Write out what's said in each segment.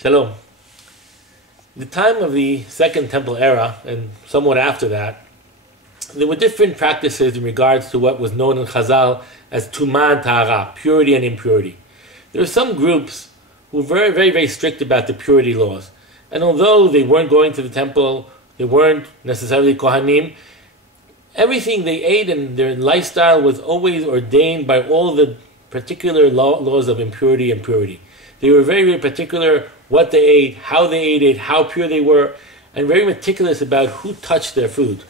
Shalom. The time of the Second Temple era, and somewhat after that, there were different practices in regards to what was known in Chazal as Tumah and Tahara, purity and impurity. There were some groups who were very strict about the purity laws. And although they weren't going to the temple, they weren't necessarily Kohanim, everything they ate and their lifestyle was always ordained by all the particular laws of impurity and purity. They were very particular what they ate, how they ate it, how pure they were, and very meticulous about who touched their food.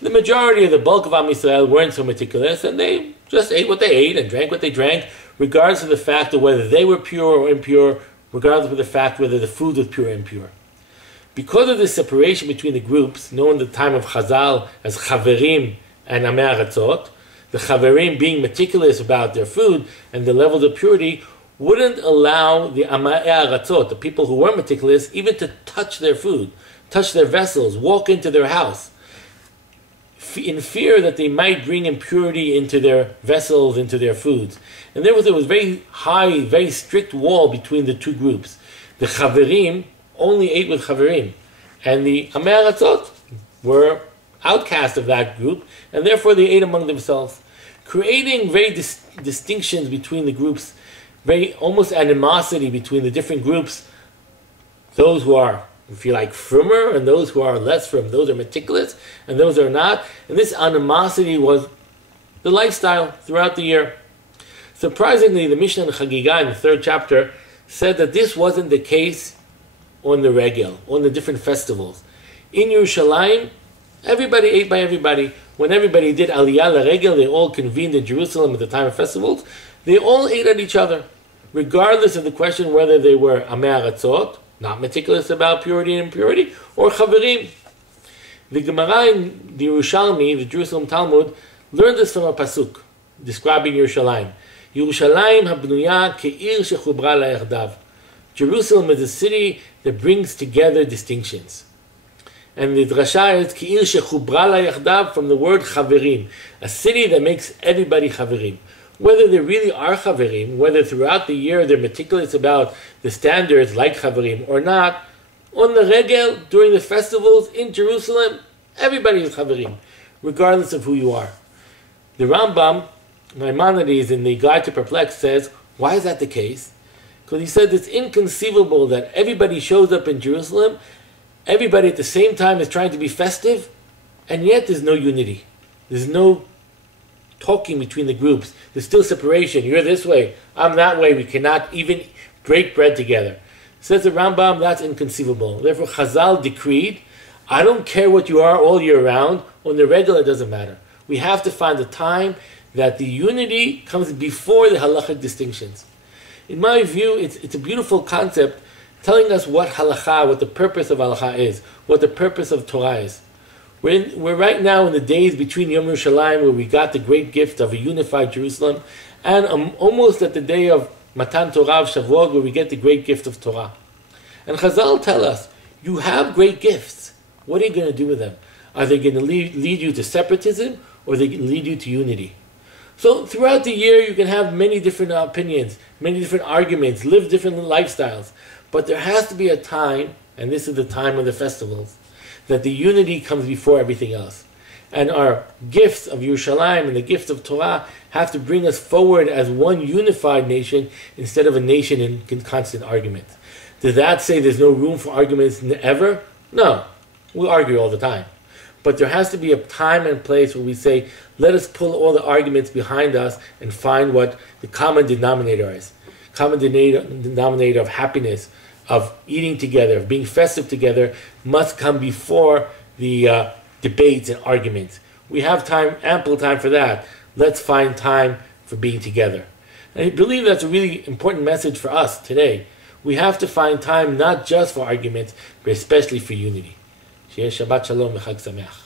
The majority of the bulk of Am Yisrael weren't so meticulous, and they just ate what they ate and drank what they drank, regardless of the fact of whether they were pure or impure, regardless of the fact whether the food was pure or impure. Because of this separation between the groups, known at the time of Chazal as Chaverim and Amei Aratzot, the Chaverim being meticulous about their food and the levels of purity, wouldn't allow the Amei Aratzot, the people who weren't meticulous, even to touch their food, touch their vessels, walk into their house, in fear that they might bring impurity into their vessels, into their foods. And there was very high, very strict wall between the two groups. The Chaverim only ate with Chaverim, and the Amei Aratzot were outcast of that group, and therefore they ate among themselves, creating very distinctions between the groups, very almost animosity between the different groups. Those who are, if you like, firmer, and those who are less firm. Those are meticulous, and those are not. And this animosity was the lifestyle throughout the year. Surprisingly, the Mishnah in Chagigah in the 3rd chapter said that this wasn't the case on the regel, on the different festivals. In Yerushalaim, everybody ate by everybody. When everybody did Aliyah LaRegel, they all convened in Jerusalem at the time of festivals. They all ate at each other, regardless of the question whether they were Amei Aratzot, not meticulous about purity and impurity, or Chaverim. The Gemara in the Yerushalmi, the Jerusalem Talmud, learned this from a pasuk describing Yerushalaim. Yerushalaim habnuya ke'ir shechubra la'yachdav. Jerusalem is a city that brings together distinctions. And the drasha is ke'ir shechubra la'yachdav, from the word chaverim, a city that makes everybody chaverim. Whether they really are Chaverim, whether throughout the year they're meticulous about the standards like Chaverim or not, on the Regel, during the festivals in Jerusalem, everybody is Chaverim, regardless of who you are. The Rambam, Maimonides, in the Guide to Perplex, says, why is that the case? Because he said it's inconceivable that everybody shows up in Jerusalem, everybody at the same time is trying to be festive, and yet there's no unity. There's no talking between the groups. There's still separation. You're this way, I'm that way. We cannot even break bread together. Says the Rambam, that's inconceivable. Therefore, Chazal decreed, I don't care what you are all year round. On the regular, it doesn't matter. We have to find a time that the unity comes before the halachic distinctions. In my view, it's a beautiful concept telling us what halakha, what the purpose of halakha is, what the purpose of Torah is. We're right now in the days between Yom Yerushalayim, where we got the great gift of a unified Jerusalem, and almost at the day of Matan Torah of Shavuot, where we get the great gift of Torah. And Chazal tell us, you have great gifts. What are you going to do with them? Are they going to lead you to separatism, or are they going to lead you to unity? So throughout the year, you can have many different opinions, many different arguments, live different lifestyles. But there has to be a time, and this is the time of the festivals, that the unity comes before everything else. And our gifts of Yerushalayim and the gifts of Torah have to bring us forward as one unified nation instead of a nation in constant argument. Does that say there's no room for arguments ever? No. We argue all the time. But there has to be a time and place where we say, let us pull all the arguments behind us and find what the common denominator is. Common denominator of happiness, of eating together, of being festive together, must come before the debates and arguments. We have time, ample time for that. Let's find time for being together. And I believe that's a really important message for us today. We have to find time not just for arguments, but especially for unity. Sheyeh Shabbat Shalom v'Chag Sameach.